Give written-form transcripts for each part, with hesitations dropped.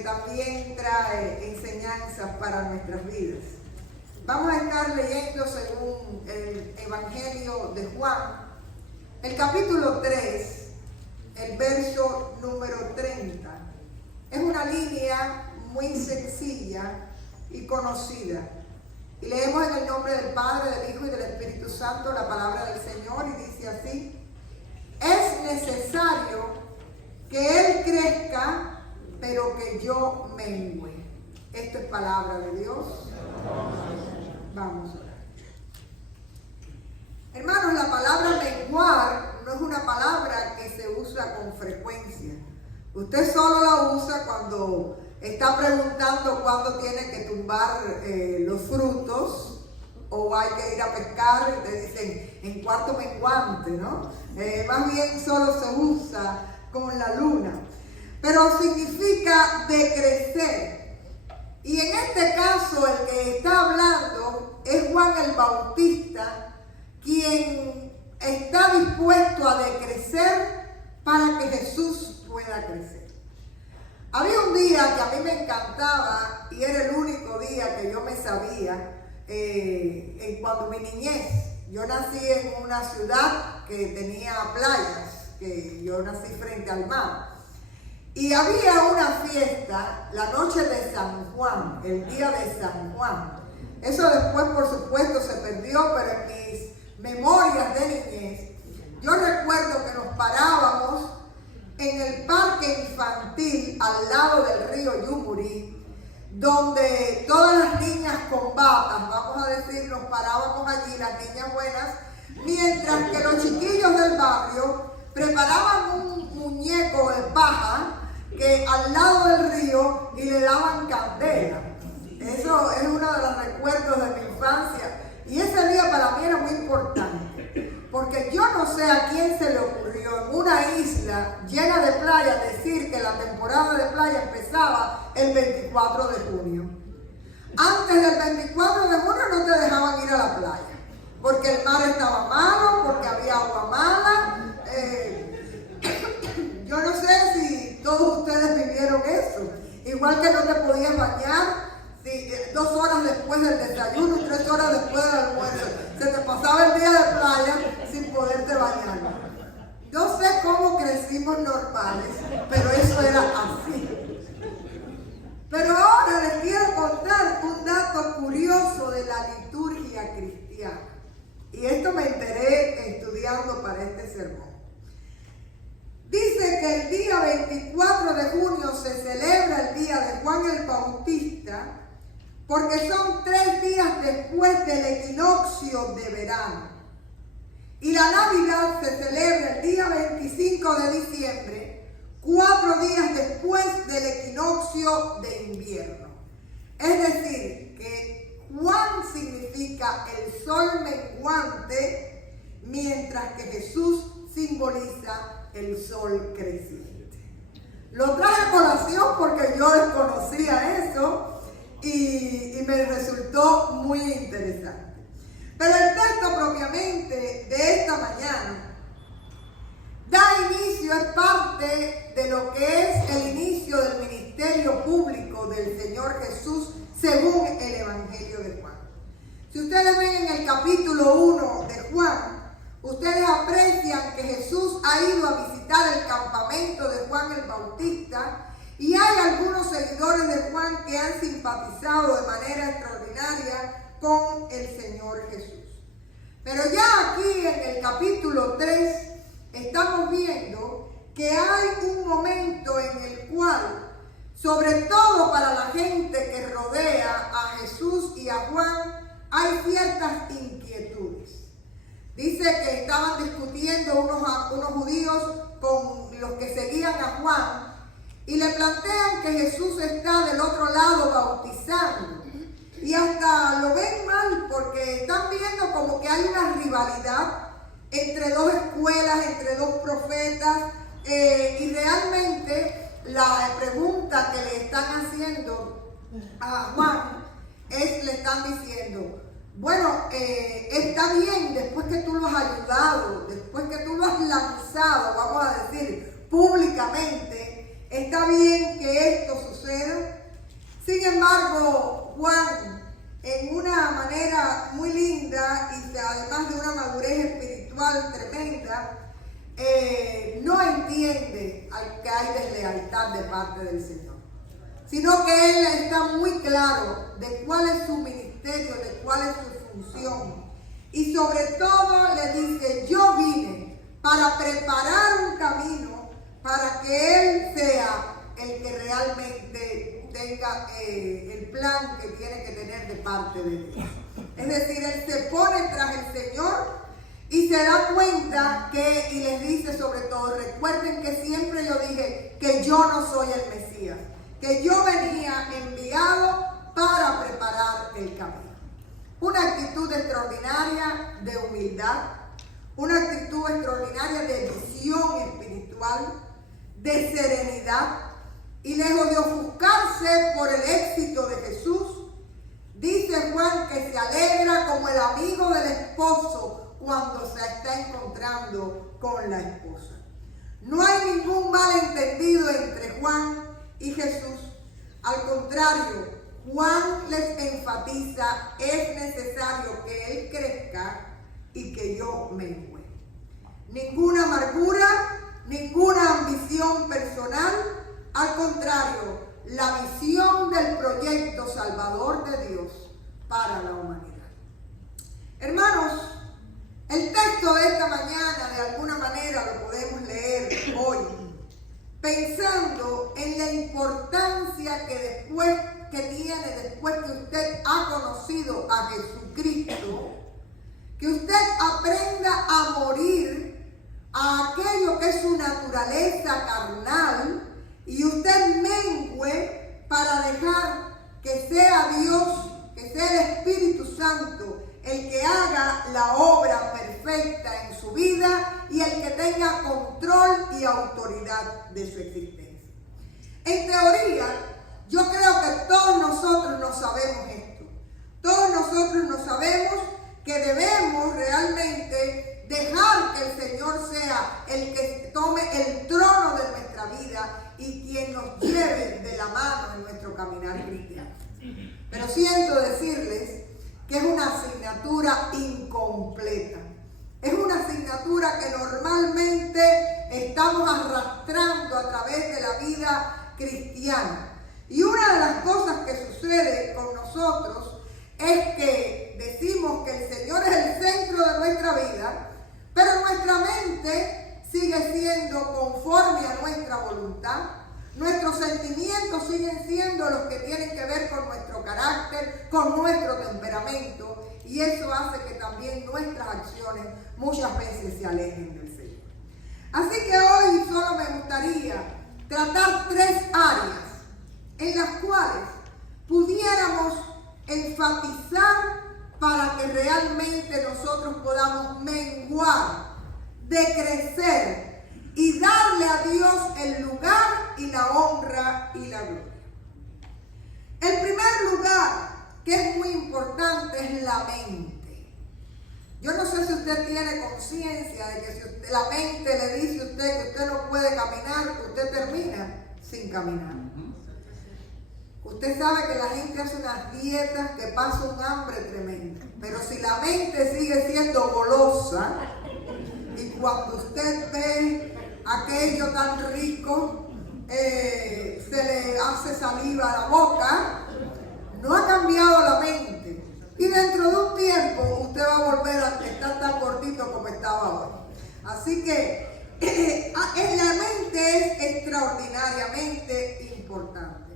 que también trae enseñanzas para nuestras vidas. Vamos a estar leyendo según el Evangelio de Juan, el capítulo 3, el verso número 30. Es una línea muy sencilla y conocida. Y leemos en el nombre del Padre, del Hijo y del Espíritu Santo la palabra del Señor y dice así: es necesario que Él crezca, pero que yo mengüe. Esto es palabra de Dios. Vamos a orar. Hermanos, la palabra menguar no es una palabra que se usa con frecuencia. Usted solo la usa cuando está preguntando cuándo tiene que tumbar los frutos, o hay que ir a pescar y te dicen en cuarto menguante, ¿no? Más bien solo se usa con la luna, pero significa decrecer. Y en este caso el que está hablando es Juan el Bautista, quien está dispuesto a decrecer para que Jesús pueda crecer. Había un día que a mí me encantaba y era el único día que yo me sabía en cuando mi niñez. Yo nací en una ciudad que tenía playas, que yo nací frente al mar. Y había una fiesta, la noche de San Juan, el día de San Juan. Eso después, por supuesto, se perdió, pero en mis memorias de niñez, yo recuerdo que nos parábamos en el parque infantil al lado del río Yumurí, donde todas las niñas con batas, vamos a decir, nos parábamos allí, las niñas buenas, mientras que los chiquillos del barrio preparaban un muñeco de paja que al lado del río y le daban candela. Eso es uno de los recuerdos de mi infancia. Y ese día para mí era muy importante, porque yo no sé a quién se le ocurrió en una isla llena de playas decir que la temporada de playa empezaba el 24 de junio. Antes del 24 de junio no te dejaban ir a la playa, porque el mar estaba malo, porque había agua mala. Yo no sé si todos ustedes vivieron eso. Igual que no te podías bañar 2 horas después del desayuno, 3 horas después del almuerzo. Se te pasaba el día de playa sin poderte bañar. No sé cómo crecimos normales, pero eso era así. Pero ahora les quiero contar un dato curioso de la liturgia cristiana. Y esto me enteré estudiando para este sermón. Dice que el día 24 de junio se celebra el día de Juan el Bautista, porque son 3 días después del equinoccio de verano. Y la Navidad se celebra el día 25 de diciembre, 4 días después del equinoccio de invierno. Es decir, que Juan significa el sol menguante, mientras que Jesús simboliza el sol creciente. Lo traje a colación porque yo desconocía eso y me resultó muy interesante. Pero el texto propiamente de esta mañana da inicio, es parte de lo que es el inicio del ministerio público del Señor Jesús según el Evangelio de Juan. Si ustedes ven en el capítulo 1 de Juan, ustedes aprecian que Jesús ha ido a visitar el campamento de Juan el Bautista y hay algunos seguidores de Juan que han simpatizado de manera extraordinaria con el Señor Jesús. Pero ya aquí en el capítulo 3 estamos viendo que hay un momento en el cual, sobre todo para la gente que rodea a Jesús y a Juan, hay ciertas inquietudes. Dice que estaban discutiendo unos judíos con los que seguían a Juan y le plantean que Jesús está del otro lado bautizando. Y hasta lo ven mal porque están viendo como que hay una rivalidad entre 2 escuelas, entre 2 profetas. Y realmente la pregunta que le están haciendo a Juan le están diciendo: bueno, está bien, después que tú lo has ayudado, después que tú lo has lanzado, vamos a decir, públicamente, Está bien que esto suceda. Sin embargo, Juan, en una manera muy linda y además de una madurez espiritual tremenda, no entiende que hay deslealtad de parte del Señor, sino que Él está muy claro de cuál es su ministerio, de cuál es su función. Y sobre todo le dice: yo vine para preparar un camino para que Él sea el que realmente tenga el plan que tiene que tener de parte de Dios. Es decir, Él se pone tras el Señor y se da cuenta que, y les dice sobre todo, recuerden que siempre yo dije que yo no soy el Mesías, que yo venía enviado para preparar el camino. Una actitud extraordinaria de humildad, una actitud extraordinaria de visión espiritual, de serenidad, y lejos de ofuscarse por el éxito de Jesús, dice Juan que se alegra como el amigo del esposo cuando se está encontrando con la esposa. No hay ningún malentendido entre Juan y Jesús. Al contrario, Juan les enfatiza: es necesario que Él crezca y que yo mengue. Ninguna amargura, ninguna ambición personal. Al contrario, la visión del proyecto salvador de Dios para la humanidad. Hermanos, el texto de esta mañana de alguna manera lo podemos leer hoy, pensando en la importancia que tiene después que usted ha conocido a Jesucristo, que usted aprenda a morir a aquello que es su naturaleza carnal y usted mengue para dejar que sea Dios, que sea el Espíritu Santo el que haga la obra perfecta en su vida y el que tenga control y autoridad de su existencia. En teoría, yo creo que todos nosotros no sabemos esto. Todos nosotros no sabemos que debemos realmente dejar que el Señor sea el que tome el trono de nuestra vida y quien nos lleve de la mano en nuestro caminar cristiano. Pero siento decirles que es una asignatura incompleta. Es una asignatura que normalmente estamos arrastrando a través de la vida cristiana. Y una de las cosas que sucede con nosotros es que decimos que el Señor es el centro de nuestra vida, pero nuestra mente sigue siendo conforme a nuestra voluntad. Nuestros sentimientos siguen siendo los que tienen que ver con nuestro carácter, con nuestro temperamento, y eso hace que también nuestras acciones muchas veces se alejen del Señor. Así que hoy solo me gustaría tratar 3 áreas en las cuales pudiéramos enfatizar para que realmente nosotros podamos menguar, decrecer y darle a Dios el lugar y la honra y la gloria. El primer lugar que es muy importante es la mente. Yo no sé si usted tiene conciencia de que si la mente le dice a usted que usted no puede caminar, usted termina sin caminar. Usted sabe que la gente hace unas dietas que pasa un hambre tremenda, pero si la mente sigue siendo golosa y cuando usted ve aquello tan rico, se le hace saliva a la boca, no ha cambiado la mente. Y dentro de un tiempo usted va a volver a estar tan gordito como estaba hoy. Así que la mente es extraordinariamente importante.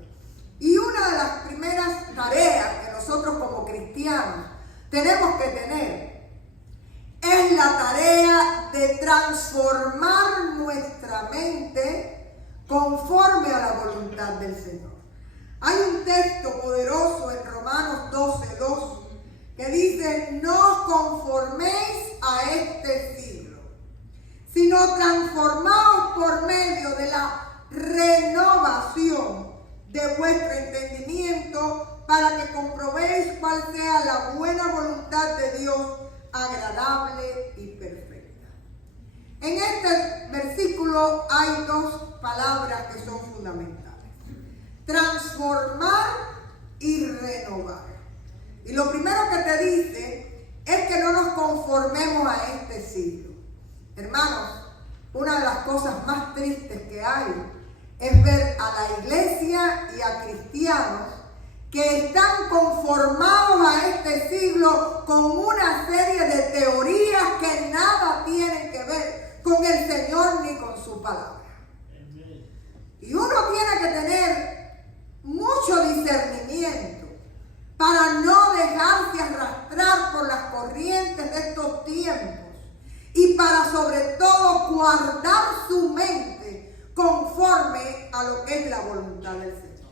Y una de las primeras tareas que nosotros como cristianos tenemos que tener es la tarea de transformar nuestra mente conforme a la voluntad del Señor. Hay un texto poderoso en Romanos 12:2 que dice: no os conforméis a este siglo, sino transformaos por medio de la renovación de vuestro entendimiento para que comprobéis cuál sea la buena voluntad de Dios, agradable y perfecta. En este versículo hay dos palabras que son fundamentales: transformar y renovar. Y lo primero que te dice es que no nos conformemos a este siglo. Hermanos, una de las cosas más tristes que hay es ver a la iglesia y a cristianos que están conformados a este siglo con una serie de teorías que nada tienen que ver con el Señor ni con su palabra. Y uno tiene que tener mucho discernimiento para no dejarse arrastrar por las corrientes de estos tiempos y para sobre todo guardar su mente conforme a lo que es la voluntad del Señor.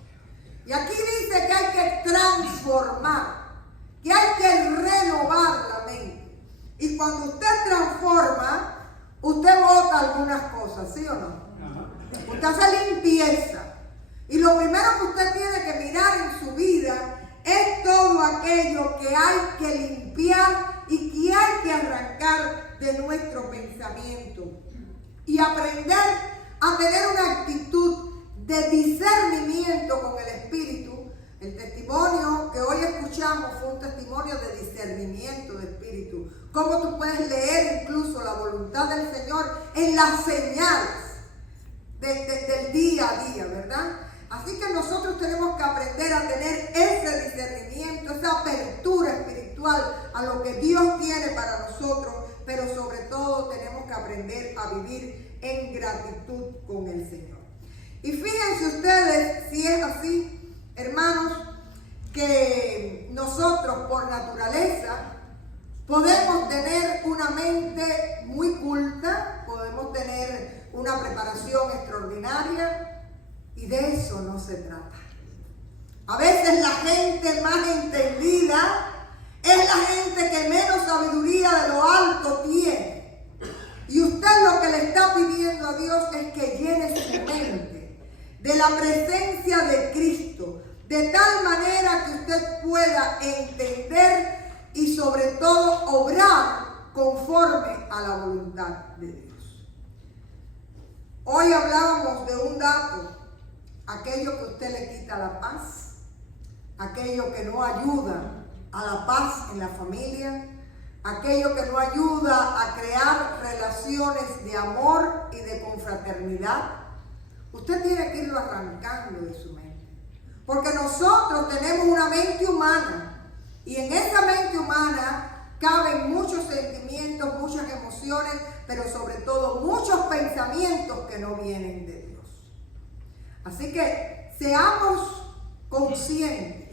Y aquí dice que hay que transformar, que hay que renovar la mente. Y cuando usted transforma, usted bota algunas cosas, ¿sí o no? Usted hace limpieza. Y lo primero que usted tiene que mirar en su vida es todo aquello que hay que limpiar y que hay que arrancar de nuestro pensamiento. Y aprender a tener una actitud de discernimiento con el Espíritu. El testimonio que hoy escuchamos fue un testimonio de discernimiento de Espíritu. Cómo tú puedes leer incluso la voluntad del Señor en las señales del día a día, ¿verdad? Así que nosotros tenemos que aprender a tener ese discernimiento, esa apertura espiritual a lo que Dios tiene para nosotros, pero sobre todo tenemos que aprender a vivir en gratitud con el Señor. Y fíjense ustedes, si es así, hermanos, que nosotros por naturaleza podemos tener una mente muy culta, podemos tener una preparación extraordinaria, y de eso no se trata. A veces la gente más entendida es la gente que menos sabiduría de lo alto tiene. Y usted lo que le está pidiendo a Dios es que llene su mente de la presencia de Cristo, de tal manera que usted pueda entender y sobre todo obrar conforme a la voluntad de Dios. Hoy hablábamos de un dato: aquello que usted le quita la paz, aquello que no ayuda a la paz en la familia, aquello que no ayuda a crear relaciones de amor y de confraternidad. Usted tiene que irlo arrancando de su mente, porque nosotros tenemos una mente humana y en esa mente humana caben muchos sentimientos, muchas emociones, pero sobre todo muchos pensamientos que no vienen de Dios. Así que seamos conscientes.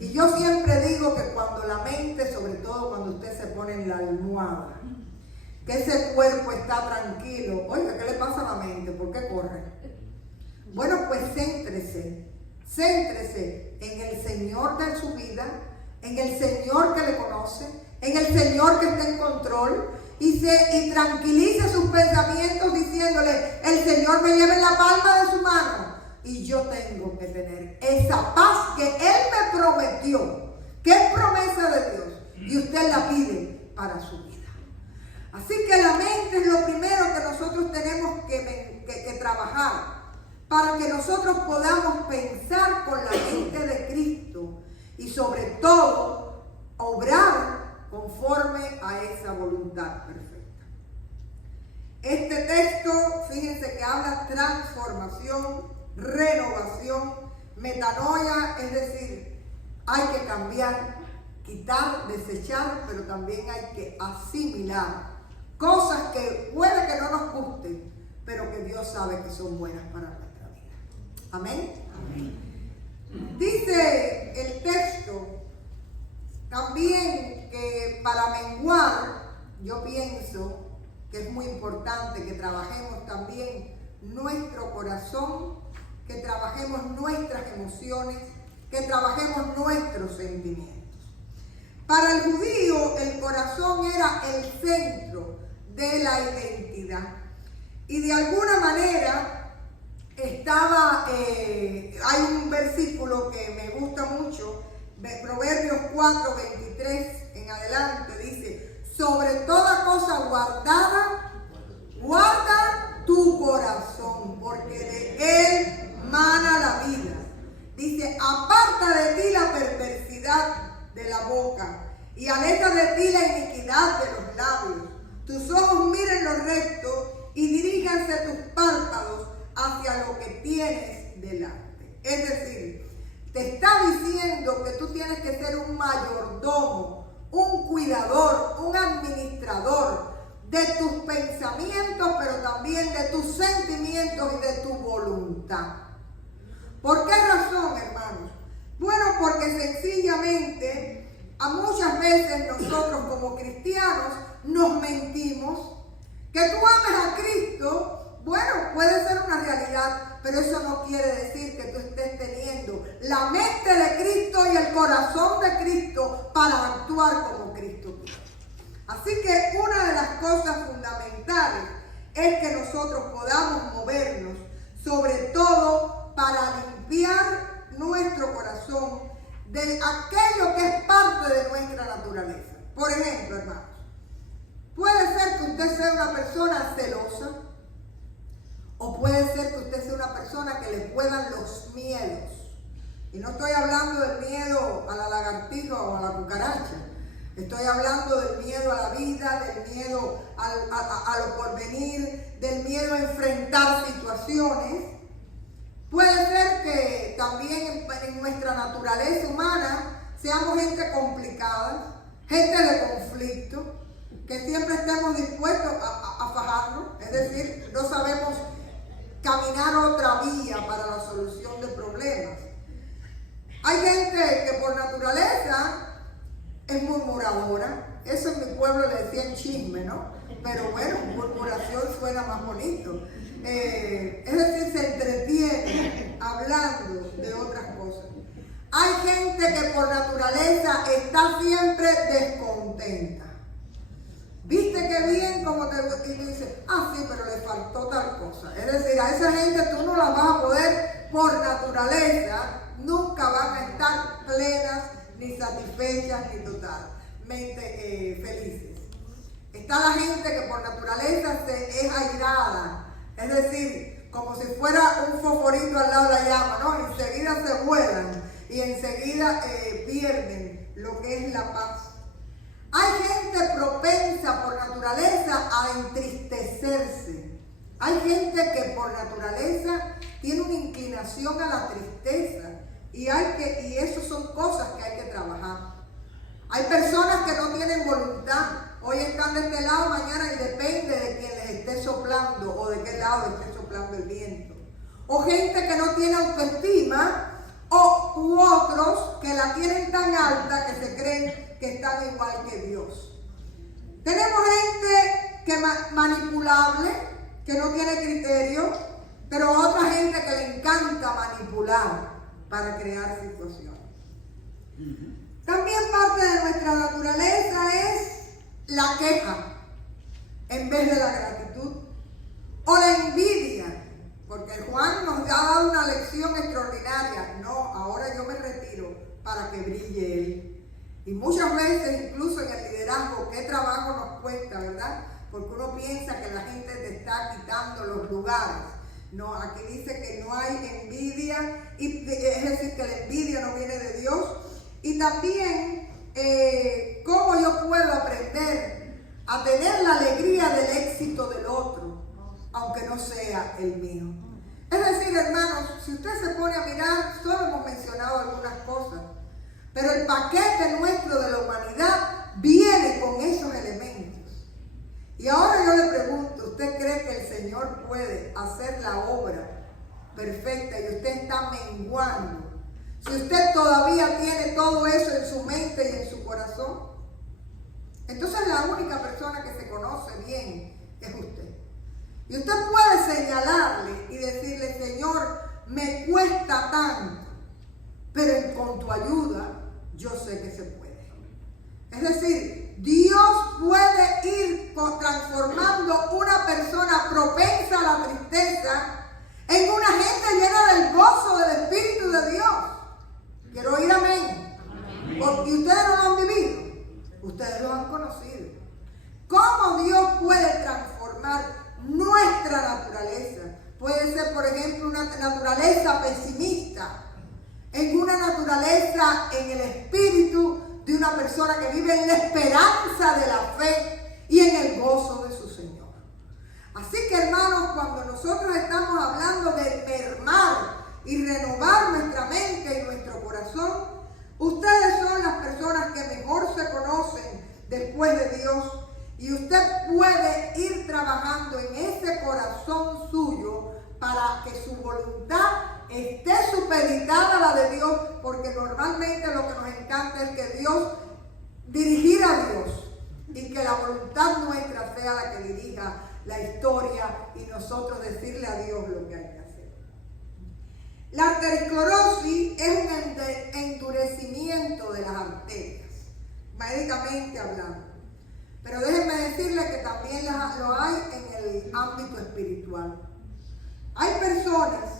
Y yo siempre digo que cuando la mente, sobre todo cuando usted se pone en la almohada, que ese cuerpo está tranquilo. Oiga, ¿qué le pasa a la mente? ¿Por qué corre? Bueno, pues céntrese en el Señor de su vida, en el Señor que le conoce, en el Señor que está en control, y tranquilice sus pensamientos diciéndole: el Señor me lleva en la palma de su mano. Y yo tengo que tener esa paz que Él me prometió, que es promesa de Dios, y usted la pide para su vida. Así que la mente es lo primero que nosotros tenemos que trabajar, para que nosotros podamos pensar con la mente de Cristo y sobre todo obrar conforme a esa voluntad perfecta. Este texto, fíjense que habla transformación, renovación, metanoia, es decir, hay que cambiar, quitar, desechar, pero también hay que asimilar cosas que puede que no nos gusten, pero que Dios sabe que son buenas para nuestra vida. Amén. Amén. Dice el texto también que para menguar, yo pienso que es muy importante que trabajemos también nuestro corazón, que trabajemos nuestras emociones, que trabajemos nuestros sentimientos. Para el judío, el corazón era el centro de la identidad. Y de alguna manera hay un versículo que me gusta mucho, de Proverbios 4:23 en adelante, dice: sobre toda cosa guardada, Guarda tu corazón, porque de él mana la vida. Dice, aparta de ti la perversidad de la boca y aleja de ti la iniquidad de los labios. Tus ojos miren lo recto y diríjanse tus párpados hacia lo que tienes delante. Es decir, te está diciendo que tú tienes que ser un mayordomo, un cuidador, un administrador de tus pensamientos, pero también de tus sentimientos y de tu voluntad. ¿Por qué razón, hermanos? Bueno, porque sencillamente a muchas veces nosotros como cristianos nos mentimos. Que tú ames a Cristo, bueno, puede ser una realidad, pero eso no quiere decir que tú estés teniendo la mente de Cristo y el corazón de Cristo para actuar como Cristo quiere. Así que una de las cosas fundamentales es que nosotros podamos movernos, sobre todo para limpiar nuestro corazón de aquello que es parte de nuestra naturaleza. Por ejemplo, hermanos, puede ser que usted sea una persona celosa, o puede ser que usted sea una persona que le puedan los miedos. Y no estoy hablando del miedo a la lagartija o a la cucaracha. Estoy hablando del miedo a la vida, del miedo a lo porvenir, del miedo a enfrentar situaciones. Puede ser que también en nuestra naturaleza humana seamos gente complicada, gente de conflicto, que siempre estemos dispuestos a fajarnos, es decir, no sabemos caminar otra vía para la solución de problemas. Hay gente que por naturaleza es murmuradora. Eso en mi pueblo le decían chisme, ¿no? Pero bueno, murmuración suena más bonito. Es decir, se entretiene hablando de otras cosas. Hay gente que por naturaleza está siempre descontenta. ¿Viste qué bien? Como te dice, sí, pero le faltó tal cosa. Es decir, a esa gente tú no la vas a poder, por naturaleza, nunca van a estar plenas, ni satisfechas, ni totalmente felices. Está la gente que por naturaleza es airada, es decir, como si fuera un fosforito al lado de la llama, ¿no? Enseguida se vuelan y enseguida pierden lo que es la paz. Hay gente propensa por naturaleza a entristecerse. Hay gente que por naturaleza tiene una inclinación a la tristeza y eso son cosas que hay que trabajar. Hay personas que no tienen voluntad. Hoy están de este lado, mañana y depende de quién les esté soplando o de qué lado esté soplando el viento. O gente que no tiene autoestima u otros que la tienen tan alta que se creen que están igual que Dios. Tenemos gente que manipulable, que no tiene criterio, pero otra gente que le encanta manipular para crear situaciones. También parte de nuestra naturaleza es la queja en vez de la gratitud, o la envidia, porque Juan nos ha dado una lección extraordinaria. No, ahora yo me retiro para que brille él. Y muchas veces, incluso en el liderazgo, qué trabajo nos cuesta, ¿verdad? Porque uno piensa que la gente te está quitando los lugares. No, aquí dice que no hay envidia, y es decir, que la envidia no viene de Dios. Y también, ¿cómo yo puedo aprender a tener la alegría del éxito del otro, aunque no sea el mío? Es decir, hermanos, si usted se pone a mirar, solo hemos mencionado algunas cosas, pero el paquete nuestro de la humanidad viene con esos elementos. Y ahora yo le pregunto, ¿usted cree que el Señor puede hacer la obra perfecta y usted está menguando? Si usted todavía tiene todo eso en su mente y en su corazón, entonces la única persona que se conoce bien es usted. Y usted puede señalarle y decirle, Señor, me cuesta tanto, pero con tu ayuda yo sé que se puede. Es decir, Dios puede ir transformando una persona propensa a la tristeza en una gente llena del gozo del Espíritu de Dios. Quiero oír amén. Porque ustedes no lo han vivido, ustedes lo han conocido. ¿Cómo Dios puede transformar naturaleza pesimista, en una naturaleza, en el espíritu de una persona que vive en la esperanza de la fe y en el gozo de su Señor. Así que, hermanos, cuando nosotros estamos hablando de mermar y renovar nuestra mente y nuestro corazón, ustedes son las personas que mejor se conocen después de Dios, y usted puede ir trabajando en ese corazón suyo para que su voluntad esté supeditada a la de Dios, porque normalmente lo que nos encanta es que Dios dirigir a Dios y que la voluntad nuestra sea la que dirija la historia y nosotros decirle a Dios lo que hay que hacer. La arteriosclerosis es un endurecimiento de las arterias, médicamente hablando. Pero déjenme decirles que también lo hay en el ámbito espiritual. Hay personas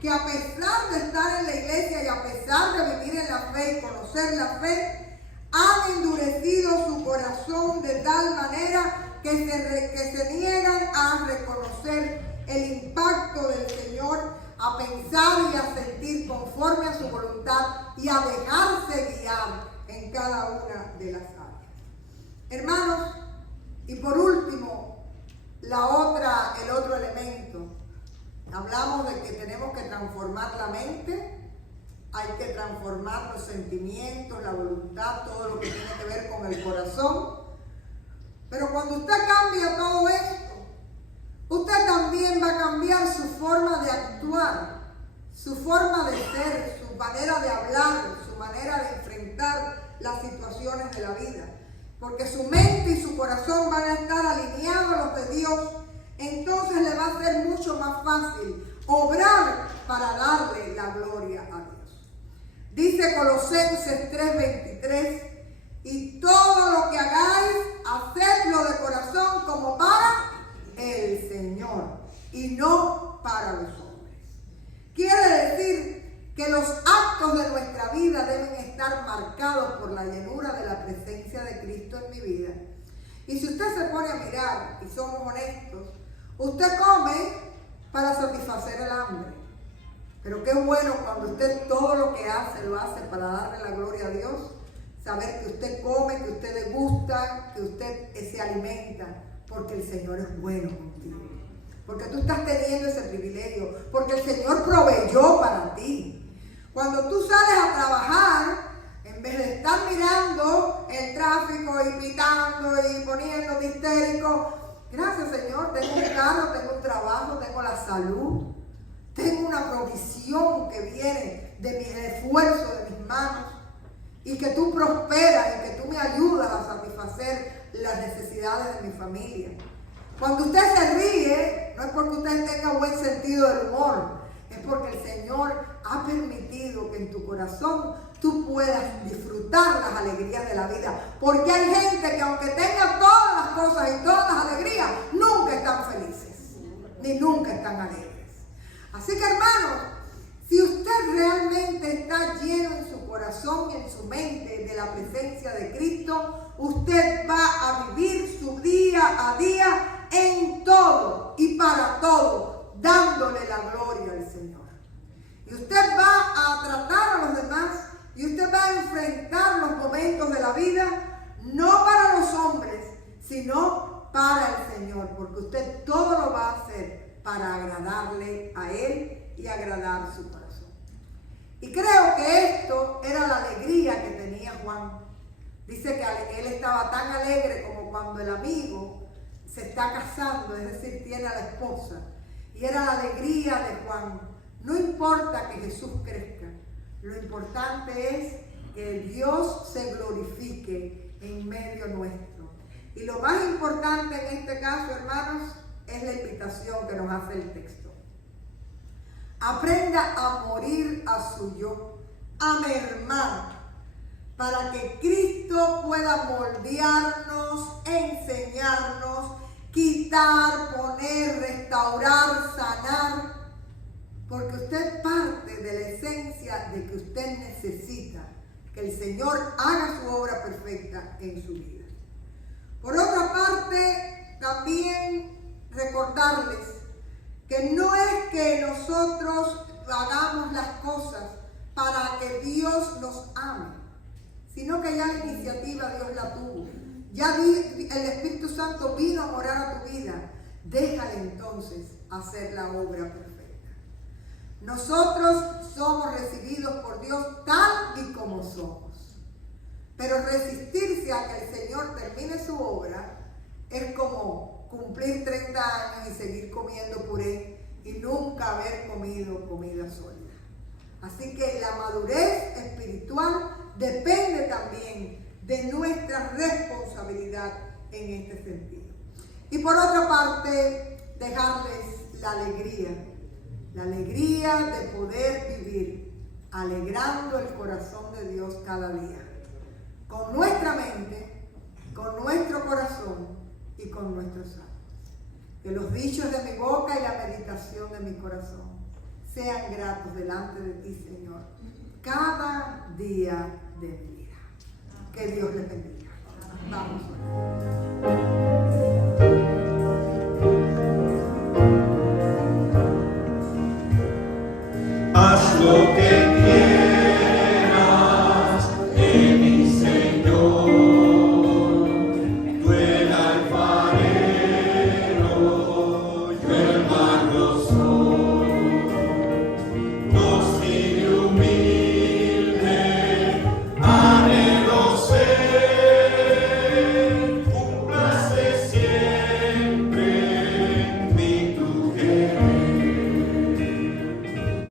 que a pesar de estar en la iglesia y a pesar de vivir en la fe y conocer la fe, han endurecido su corazón de tal manera que se niegan a reconocer el impacto del Señor, a pensar y a sentir conforme a su voluntad y a dejarse guiar en cada una de las áreas. Hermanos, y por último, el otro elemento. Hablamos de que tenemos que transformar la mente, hay que transformar los sentimientos, la voluntad, todo lo que tiene que ver con el corazón. Pero cuando usted cambia todo esto, usted también va a cambiar su forma de actuar, su forma de ser, su manera de hablar, su manera de enfrentar las situaciones de la vida. Porque su mente y su corazón van a estar alineados a los de Dios. Entonces le va a ser mucho más fácil obrar para darle la gloria a Dios. Dice Colosenses 3:23, y todo lo que hagáis, hacedlo de corazón como para el Señor y no para los hombres. Quiere decir que los actos de nuestra vida deben estar marcados por la llenura de la presencia de Cristo en mi vida. Y si usted se pone a mirar, y somos honestos, usted come para satisfacer el hambre. Pero qué bueno cuando usted todo lo que hace, lo hace para darle la gloria a Dios. Saber que usted come, que usted degusta, que usted se alimenta, porque el Señor es bueno contigo. Porque tú estás teniendo ese privilegio, porque el Señor proveyó para ti. Cuando tú sales a trabajar, en vez de estar mirando el tráfico y pitando y poniéndote histérico, gracias Señor, tengo un carro, tengo un trabajo, tengo la salud, tengo una provisión que viene de mi esfuerzo, de mis manos, y que tú prosperas y que tú me ayudas a satisfacer las necesidades de mi familia. Cuando usted se ríe, no es porque usted tenga buen sentido del humor, es porque el Señor ha permitido que en tu corazón tú puedas disfrutar las alegrías de la vida. Porque hay gente que aunque tenga todas las cosas y todas las alegrías, nunca están felices, ni nunca están alegres. Así que, hermanos, si usted realmente está lleno en su corazón y en su mente de la presencia de Cristo, usted va a vivir su día a día en todo y para todo, dándole la gloria al Señor. Y usted va a tratar a los demás y usted va a enfrentar los momentos de la vida, no para los hombres, sino para el Señor, porque usted todo lo va a hacer para agradarle a Él y agradar su corazón. Y creo que esto era la alegría que tenía Juan. Dice que él estaba tan alegre como cuando el amigo se está casando, es decir, tiene a la esposa. Y era la alegría de Juan. No importa que Jesús crezca, lo importante es que Dios se glorifique en medio nuestro. Y lo más importante en este caso, hermanos, es la invitación que nos hace el texto. Aprenda a morir a su yo, a mermar, para que Cristo pueda moldearnos, enseñarnos, quitar, poner, restaurar, sanar, porque usted parte de la esencia de que usted necesita que el Señor haga su obra perfecta en su vida. Por otra parte, también recordarles que no es que nosotros hagamos las cosas para que Dios nos ame, sino que ya la iniciativa Dios la tuvo. Ya el Espíritu Santo vino a morar a tu vida. Déjale entonces hacer la obra perfecta. Nosotros somos recibidos por Dios tal y como somos. Pero resistirse a que el Señor termine su obra es como cumplir 30 años y seguir comiendo puré y nunca haber comido comida sólida. Así que la madurez espiritual depende también de nuestra responsabilidad en este sentido. Y por otra parte, dejarles la alegría de poder vivir alegrando el corazón de Dios cada día, con nuestra mente, con nuestro corazón y con nuestros actos. Que los dichos de mi boca y la meditación de mi corazón sean gratos delante de ti, Señor, cada día de mi vida. Que Dios les bendiga. Vamos a orar. Haz lo que quieras.